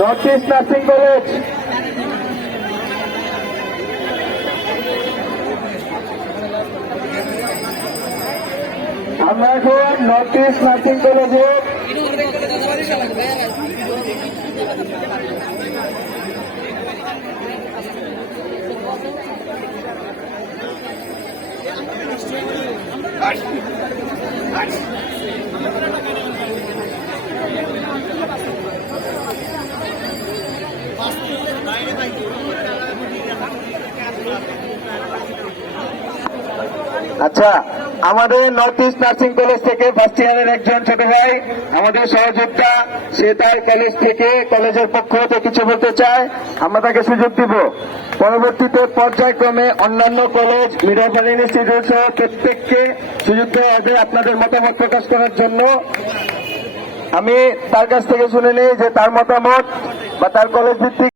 North east nursing college আমরা এখন north east nursing কলেজে আচ্ছা, আমাদের নর্থ ইস্ট নার্সিং কলেজ থেকে ফার্স্ট ইয়ারের একজন ছোট ভাই আমাদের সহযোদ্ধা, সে তার কলেজ থেকে কলেজের পক্ষ হতে কিছু বলতে চায়, আমরা তাকে সুযোগ দিব। পরবর্তীতে পর্যায়ক্রমে অন্যান্য কলেজ, মিডওয়াইফারি ইনস্টিটিউট সহ প্রত্যেককে সুযোগ দেওয়া হবে আপনাদের মতামত প্রকাশ করার জন্য। আমি তার কাছ থেকে শুনে নিই যে তার মতামত বা তার কলেজ ভিত্তিক